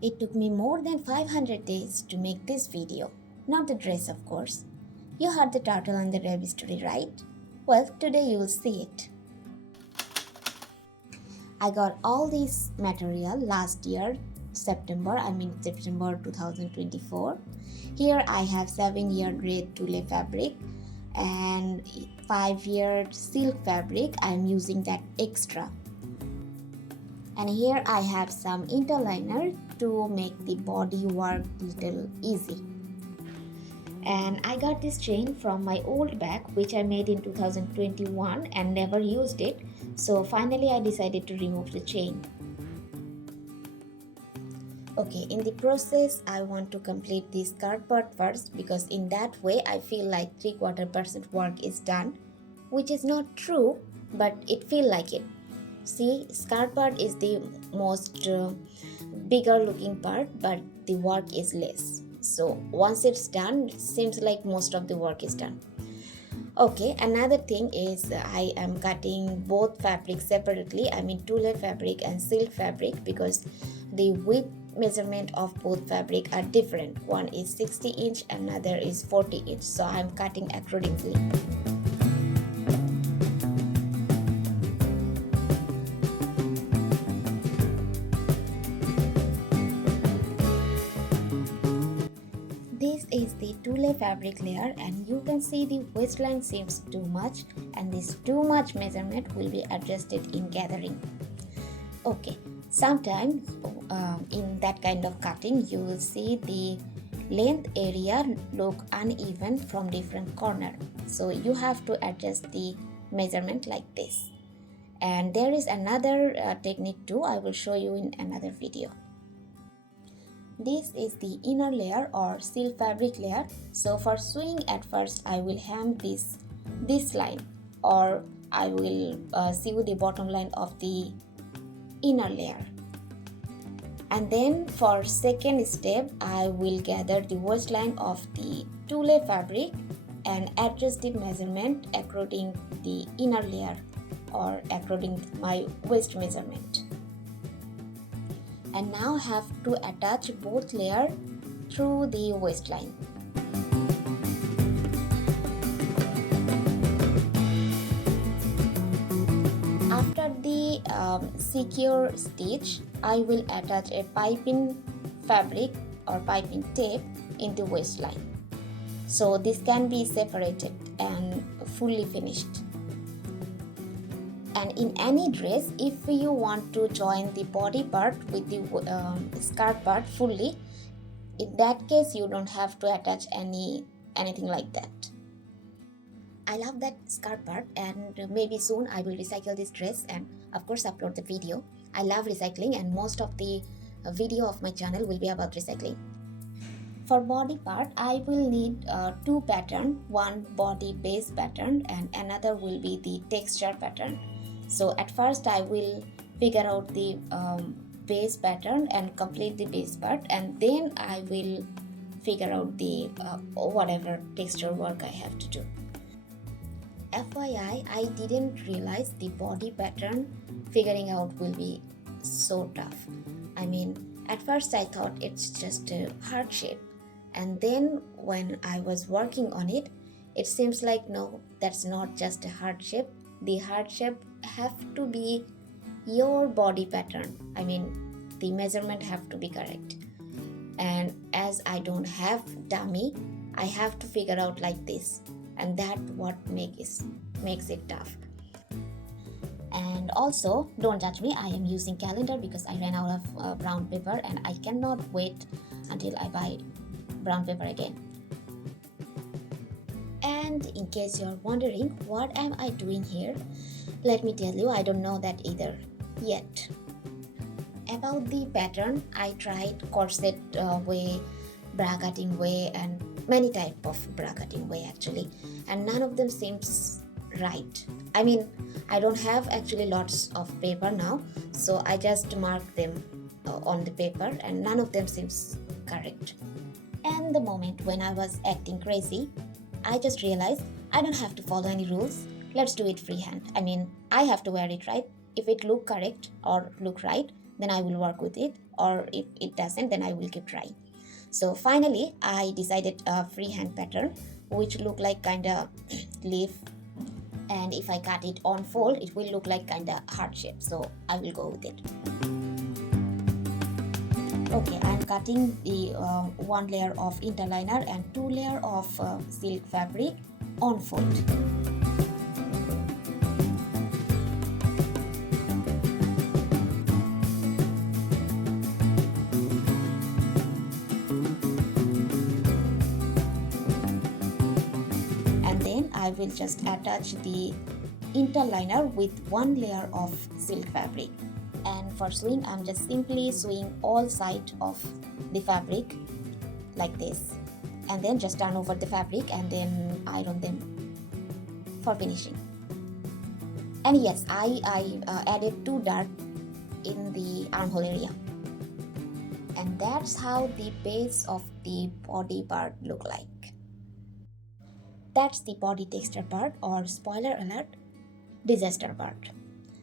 It took me more than 500 days to make this video. Not the dress, of course. You heard the turtle and the rabbit story, right? Well, today you will see it. I got all this material last year, September 2024. Here I have 7-year grade tulle fabric and 5-year silk fabric. I am using that extra. And here I have some interliner to make the body work little easy. And I got this chain from my old bag which I made in 2021 and never used it. So finally I decided to remove the chain. Okay, in the process I want to complete this skirt part first because in that way I feel like 3/4% work is done, which is not true, but it feel like it. See, skirt part is the most bigger looking part, but the work is less. So once it's done, it seems like most of the work is done. Okay, another thing is I am cutting both fabrics separately. I mean tulle fabric and silk fabric because the width measurement of both fabric are different. One is 60 inch, another is 40 inch. So I'm cutting accordingly. This is the tulle fabric layer and you can see the waistline seems too much and this too much measurement will be adjusted in gathering. Okay, sometimes in that kind of cutting you will see the length area look uneven from different corner. So you have to adjust the measurement like this. And there is another technique too, I will show you in another video. This is the inner layer or silk fabric layer. So for sewing at first I will hem this line or I will sew the bottom line of the inner layer. And then for second step I will gather the waistline of the tulle fabric and adjust the measurement according the inner layer or according my waist measurement. And now have to attach both layers through the waistline. After the secure stitch, I will attach a piping fabric or piping tape in the waistline. So this can be separated and fully finished. And in any dress, if you want to join the body part with the skirt part fully, in that case you don't have to attach anything like that. I love that skirt part and maybe soon I will recycle this dress and of course upload the video. I love recycling and most of the video of my channel will be about recycling. For body part, I will need two patterns, one body base pattern and another will be the texture pattern. So at first I will figure out the base pattern and complete the base part and then I will figure out the whatever texture work I have to do. FYI, I didn't realize the body pattern figuring out will be so tough. I mean, at first I thought it's just a heart shape and then when I was working on it, it seems like no, that's not just a heart shape. The heart shape have to be your body pattern. I mean, the measurement have to be correct. And as I don't have dummy, I have to figure out like this. And that what makes it tough. And also, don't judge me, I am using calendar because I ran out of brown paper and I cannot wait until I buy brown paper again. And in case you're wondering what am I doing here, let me tell you, I don't know that either yet. About the pattern, I tried corset way, bra cutting way and many type of bra cutting way actually, and none of them seems right. I mean, I don't have actually lots of paper now, so I just mark them on the paper and none of them seems correct. And the moment when I was acting crazy, I just realized I don't have to follow any rules. Let's do it freehand. I mean, I have to wear it right. If it look correct or look right, then I will work with it. or if it doesn't, then I will keep trying. So finally I decided a freehand pattern which look like kinda leaf, and if I cut it on fold it will look like kinda heart shape, so I will go with it. Okay, I'm cutting the one layer of interliner and two layer of silk fabric on fold. And then I will just attach the interliner with one layer of silk fabric. And for sewing, I'm just simply sewing all sides of the fabric like this, and then just turn over the fabric and then iron them for finishing. And yes, I added 2 dart in the armhole area, and that's how the base of the body part look like. That's the body texture part, or spoiler alert, disaster part.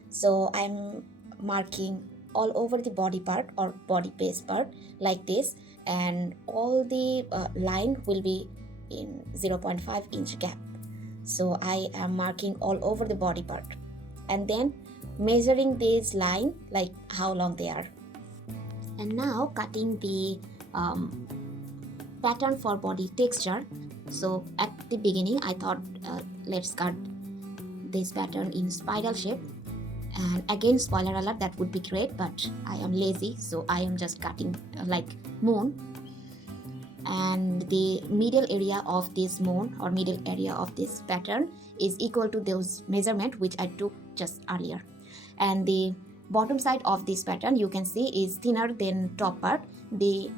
So I'm marking all over the body part or body base part like this, and all the line will be in 0.5 inch gap. So I am marking all over the body part and then measuring this line like how long they are. And now cutting the pattern for body texture. So at the beginning I thought let's cut this pattern in spiral shape, and again spoiler alert, that would be great, but I am lazy, so I am just cutting like moon, and the middle area of this moon or middle area of this pattern is equal to those measurement which I took just earlier. And the bottom side of this pattern you can see is thinner than top part. The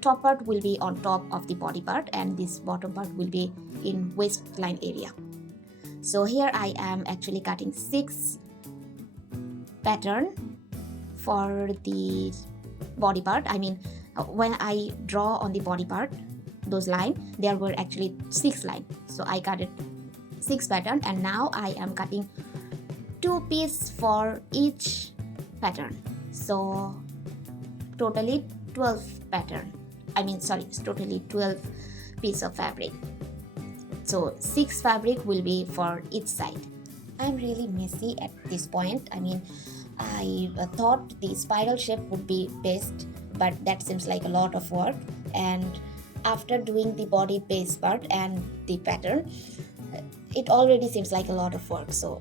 top part will be on top of the body part and this bottom part will be in waistline area. So here I am actually cutting 6 pattern for the body part. I mean, when I draw on the body part those line, there were actually 6 line, so I cut it 6 pattern, and now I am cutting 2 pieces for each pattern, so totally 12 pattern. It's totally 12 piece of fabric, so 6 fabric will be for each side. I'm really messy at this point. I mean, I thought the spiral shape would be best, but that seems like a lot of work, and after doing the body base part and the pattern, it already seems like a lot of work, so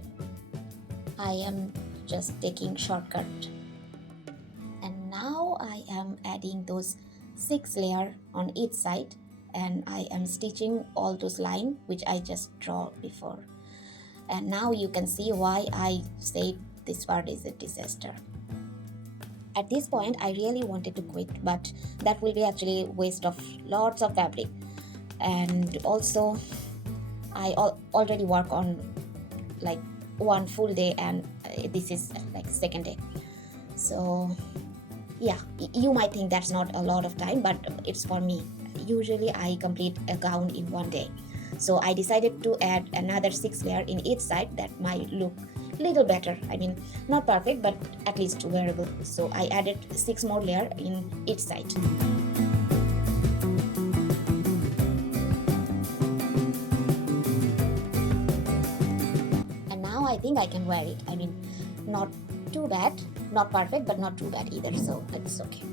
I am just taking shortcut. And now I am adding those 6 layer on each side, and I am stitching all those line which I just draw before. And now you can see why I say this part is a disaster. At this point I really wanted to quit, but that will be actually waste of lots of fabric, and also I already work on like 1 full day, and this is like 2nd day. So yeah, you might think that's not a lot of time, but it's for me. Usually I complete a gown in 1 day. So I decided to add another 6 layer in each side. That might look little better. I mean, not perfect, but at least wearable. So I added 6 more layer in each side. And now I think I can wear it. I mean, not too bad, not perfect, but not too bad either. So it's okay.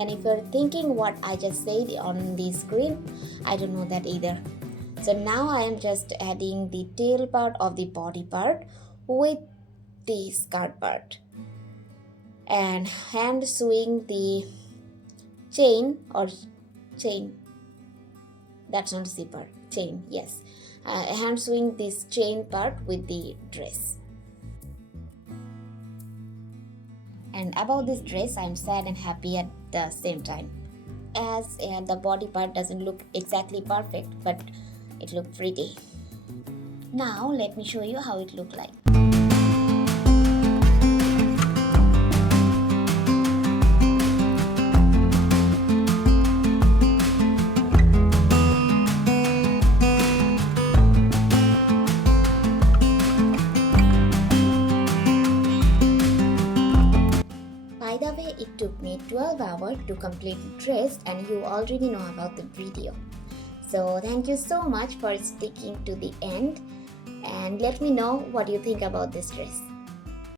And if you're thinking what I just said on the screen, I don't know that either. So now I am just adding the tail part of the body part with the skirt part, and hand sewing the chain, that's not zipper, chain, yes, hand sewing this chain part with the dress. And about this dress, I'm sad and happy at the same time, as the body part doesn't look exactly perfect, but it looked pretty. Now let me show you how it looked like. By the way, it took me 2 12 hours to complete the dress, and you already know about the video. So thank you so much for sticking to the end, and let me know what you think about this dress.